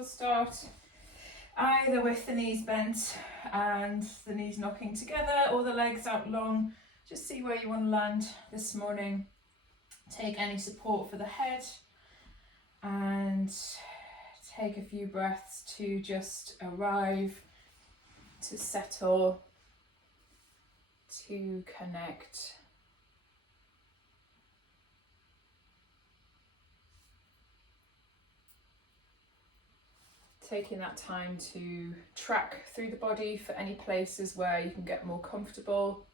we'll start either with the knees bent and the knees knocking together or the legs out long. Just see where you want to land this morning. Take any support for the head and take a few breaths to just arrive, to settle, to connect. Taking that time to track through the body for any places where you can get more comfortable.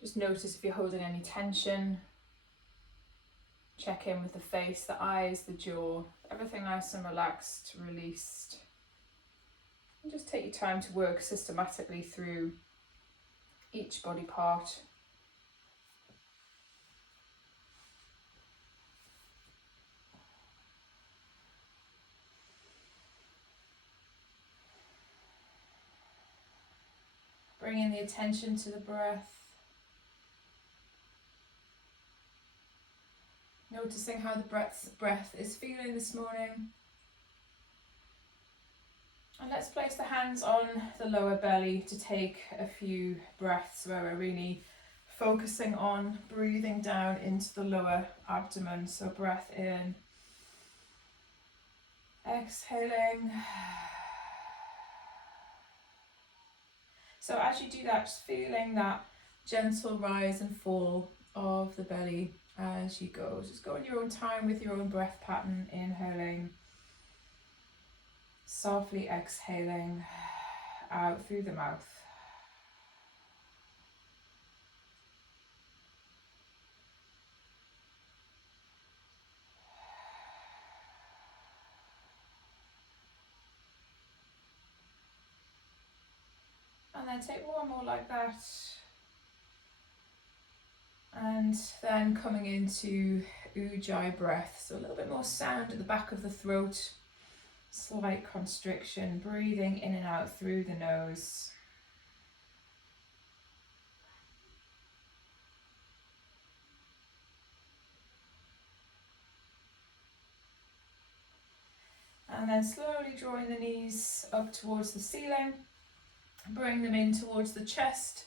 Just notice if you're holding any tension. Check in with the face, the eyes, the jaw, everything nice and relaxed, released. And just take your time to work systematically through each body part. Bringing the attention to the breath. Noticing how the breath is feeling this morning. And let's place the hands on the lower belly to take a few breaths where we're really focusing on breathing down into the lower abdomen. So breath in, exhaling. So as you do that, just feeling that gentle rise and fall of the belly as you go. Just go in your own time with your own breath pattern, inhaling, softly exhaling out through the mouth. And then take one more like that. And then coming into Ujjayi breath, so a little bit more sound at the back of the throat, slight constriction, breathing in and out through the nose. And then slowly drawing the knees up towards the ceiling, bring them in towards the chest.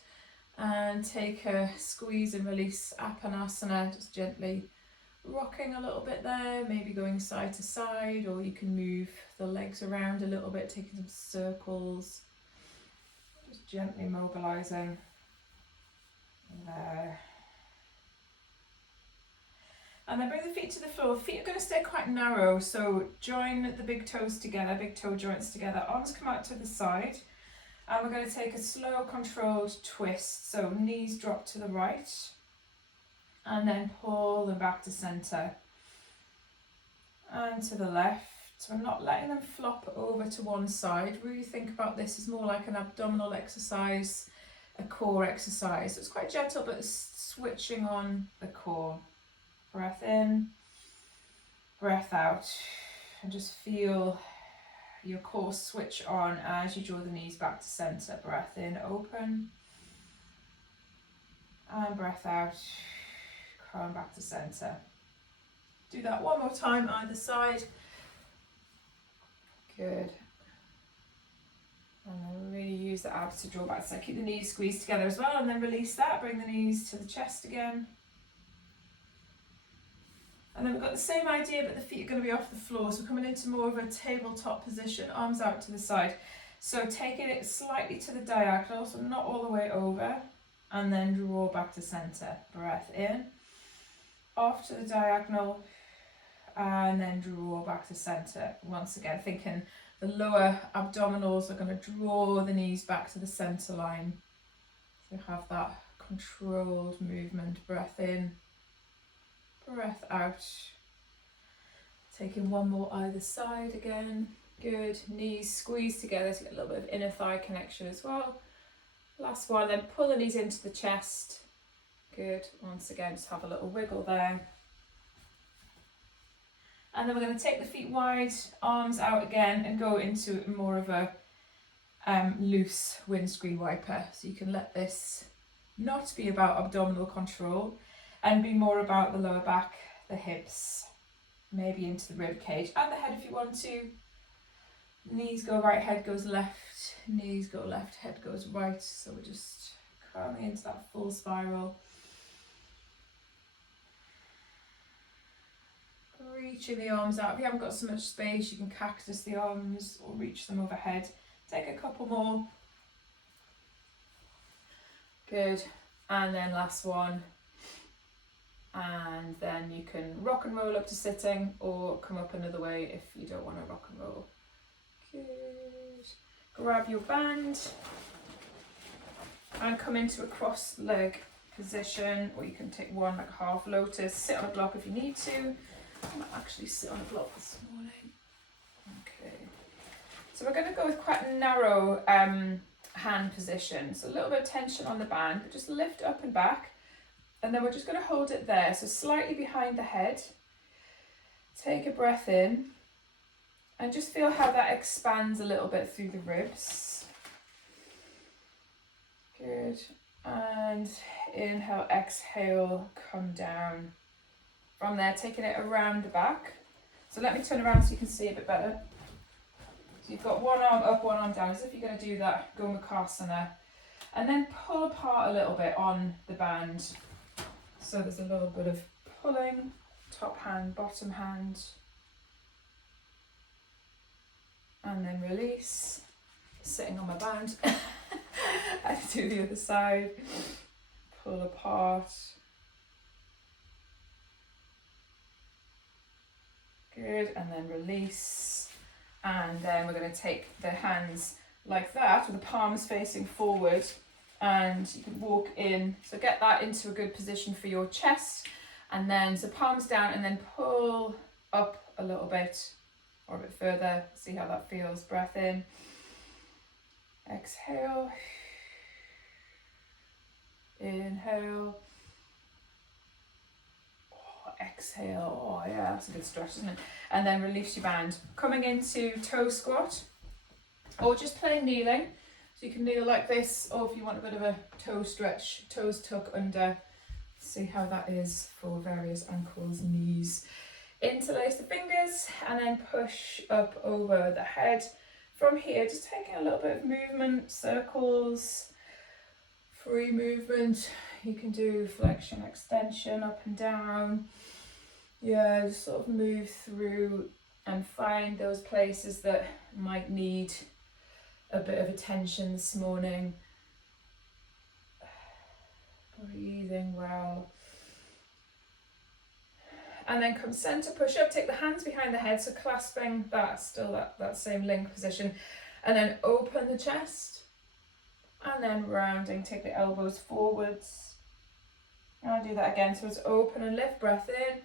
And take a squeeze and release Apanasana, just gently rocking a little bit there, maybe going side to side, or you can move the legs around a little bit, taking some circles, just gently mobilizing there. And then bring the feet to the floor. Feet are going to stay quite narrow, so join the big toes together, big toe joints together, arms come out to the side. And we're going to take a slow, controlled twist. So knees drop to the right and then pull them back to centre and to the left. So we're not letting them flop over to one side. Really think about this as more like an abdominal exercise, a core exercise. So it's quite gentle, but switching on the core. Breath in, breath out, and just feel your core switch on as you draw the knees back to centre. Breath in, open, and breath out, come back to centre. Do that one more time, either side. Good. And then really use the abs to draw back. So keep the knees squeezed together as well, and then release that. Bring the knees to the chest again. And then we've got the same idea, but the feet are going to be off the floor. So coming into more of a tabletop position, arms out to the side. So taking it slightly to the diagonal, so not all the way over, and then draw back to centre. Breath in, off to the diagonal, and then draw back to centre. Once again, thinking the lower abdominals are going to draw the knees back to the centre line. So have that controlled movement. Breath in, breath out. Taking one more either side again. Good. Knees squeeze together to get a little bit of inner thigh connection as well. Last one, then pull the knees into the chest. Good. Once again, just have a little wiggle there. And then we're going to take the feet wide, arms out again, and go into more of a loose windscreen wiper. So you can let this not be about abdominal control and be more about the lower back, the hips. maybe into the rib cage and the head if you want to. Knees go right, head goes left, knees go left, head goes right. So we're just curling into that full spiral. Reaching the arms out. If you haven't got so much space, you can cactus the arms or reach them overhead. Take a couple more. Good. And then last one. And then you can rock and roll up to sitting or come up another way if you don't want to rock and roll. Good. Grab your band and come into a cross leg position, or you can take one like a half lotus. Sit on a block if you need to. I might actually sit on a block this morning. Okay. So we're going to go with quite a narrow hand position. So a little bit of tension on the band, but just lift up and back. And then we're just going to hold it there. So slightly behind the head. Take a breath in. And just feel how that expands a little bit through the ribs. Good. And inhale, exhale, come down. From there, taking it around the back. So let me turn around so you can see a bit better. So you've got one arm up, one arm down, as if you're going to do that Gomukhasana. And then pull apart a little bit on the band. So there's a little bit of pulling, top hand, bottom hand. And then release. Sitting on my band. I do the other side. Pull apart. Good, and then release. And then we're going to take the hands like that with the palms facing forward, and you can walk in. So get that into a good position for your chest, and then so palms down and then pull up a little bit or a bit further. See how that feels. Breath in. Exhale. Inhale. Exhale. Oh yeah, that's a good stretch, isn't it? And then release your band. Coming into toe squat or just plain kneeling. So you can kneel like this, or if you want a bit of a toe stretch, toes tuck under. See how that is for various ankles, knees. Interlace the fingers and then push up over the head. From here, just taking a little bit of movement, circles, free movement. You can do flexion, extension, up and down. Yeah, just sort of move through and find those places that might need a bit of attention this morning. Breathing well. And then come center, push up, take the hands behind the head, so clasping that, still that same link position. And then open the chest. And then rounding, take the elbows forwards. And I'll do that again, so it's open and lift, breath in.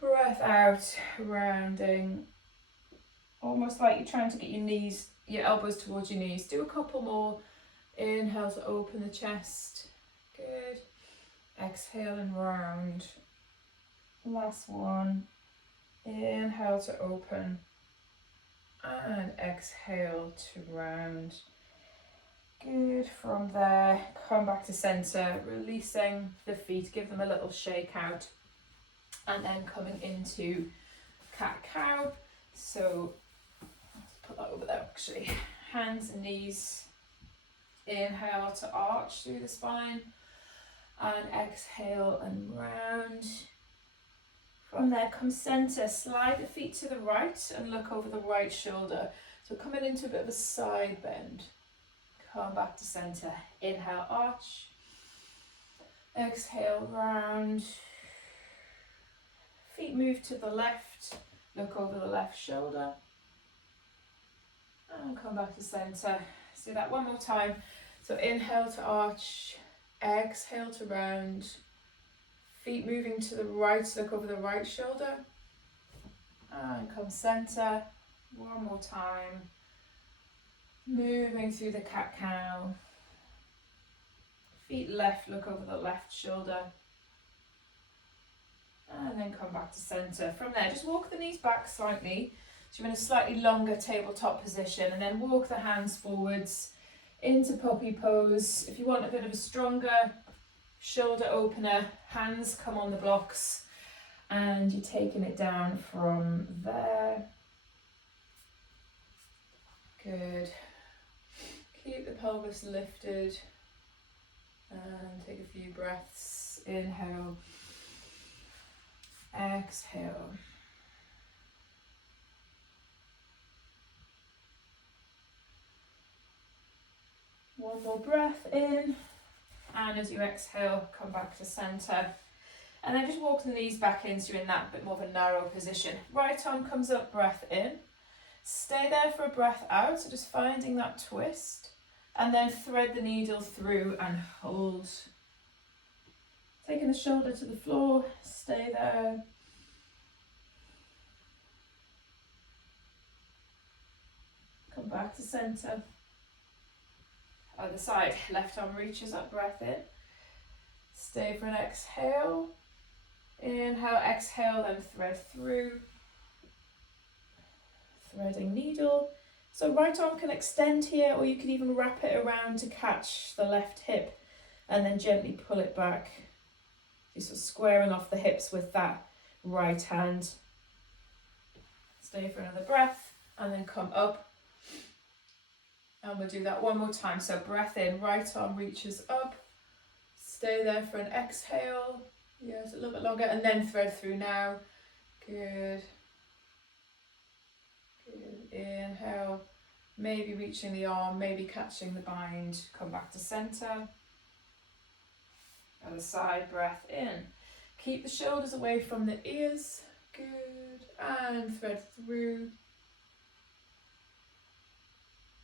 Breath out, rounding. Almost like you're trying to get your elbows towards your knees. Do a couple more. Inhale to open the chest. Good. Exhale and round. Last one. Inhale to open. And exhale to round. Good. From there, come back to center, releasing the feet, give them a little shake out. And then coming into cat-cow. So let's put that over there actually. Hands and knees. Inhale to arch through the spine. And exhale and round. From there, come center, slide the feet to the right and look over the right shoulder. So coming into a bit of a side bend. Come back to center. Inhale, arch. Exhale, round. Feet move to the left. Look over the left shoulder. And come back to center. Let's do that one more time. So inhale to arch. Exhale to round. Feet moving to the right. Look over the right shoulder. And come center. One more time. Moving through the cat-cow. Feet left, look over the left shoulder. And then come back to center. From there, just walk the knees back slightly. So you're in a slightly longer tabletop position. And then walk the hands forwards into puppy pose. If you want a bit of a stronger shoulder opener, hands come on the blocks. and you're taking it down from there. Good. Keep the pelvis lifted and take a few breaths. Inhale, exhale. One more breath in, and as you exhale, come back to center. And then just walk the knees back in so you're in that bit more of a narrow position. Right arm comes up, breath in. Stay there for a breath out, so just finding that twist. And then thread the needle through and hold. Taking the shoulder to the floor, stay there. Come back to center. Other side, left arm reaches up, breath in. Stay for an exhale. Inhale, exhale, then thread through. Threading needle. So right arm can extend here, or you can even wrap it around to catch the left hip and then gently pull it back. You're sort of squaring off the hips with that right hand. Stay for another breath and then come up. And we'll do that one more time. So breath in, right arm reaches up. Stay there for an exhale. Yes, a little bit longer, and then thread through now. Good. Good. Inhale, maybe reaching the arm, maybe catching the bind. Come back to center. Other side, breath in. Keep the shoulders away from the ears. Good. And thread through.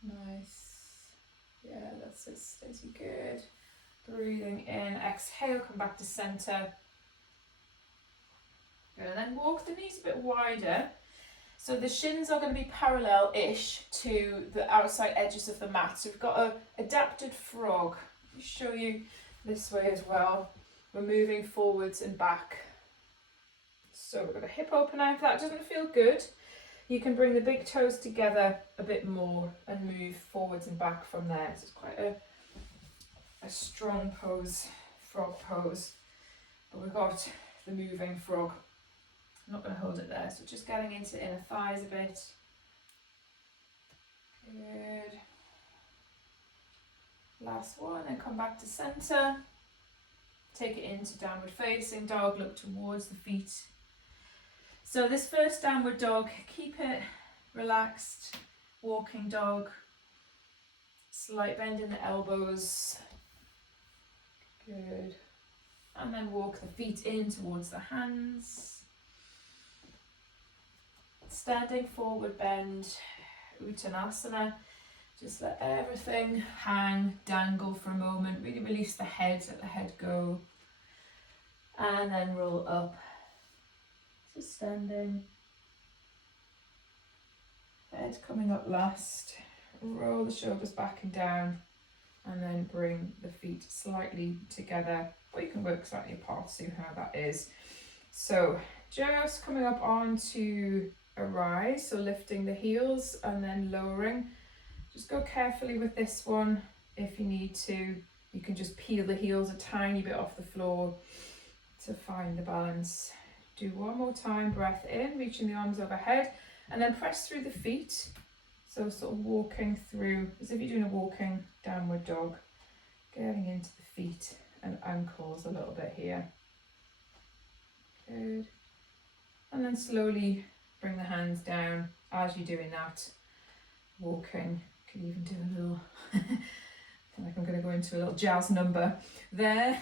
Nice. Yeah, that's it. Steady. Good. Breathing in. Exhale, come back to center. Good. And then walk the knees a bit wider. So the shins are going to be parallel-ish to the outside edges of the mat. So we've got a adapted frog. Let me show you this way as well. We're moving forwards and back. So we've got a hip opener. If that doesn't feel good, you can bring the big toes together a bit more and move forwards and back from there. So it's quite a strong pose, frog pose. But we've got the moving frog. I'm not going to hold it there, so just getting into the inner thighs a bit. Good. Last one, and come back to center. Take it into downward facing dog, look towards the feet. So this first downward dog, keep it relaxed. Walking dog. Slight bend in the elbows. Good. And then walk the feet in towards the hands. Standing forward bend, Uttanasana. Just let everything hang, dangle for a moment. Really release the head, let the head go. And then roll up. So standing. Head coming up last. Roll the shoulders back and down. And then bring the feet slightly together. Or you can work slightly apart, see how that is. So just coming up onto a rise, so lifting the heels and then lowering. Just go carefully with this one. If you need to, you can just peel the heels a tiny bit off the floor to find the balance. Do one more time, breath in, reaching the arms overhead, and then press through the feet. So sort of walking through, as if you're doing a walking downward dog, getting into the feet and ankles a little bit here. Good. And then slowly bring the hands down as you're doing that. Walking, could even do a little, I feel like I'm going to go into a little jazz number there.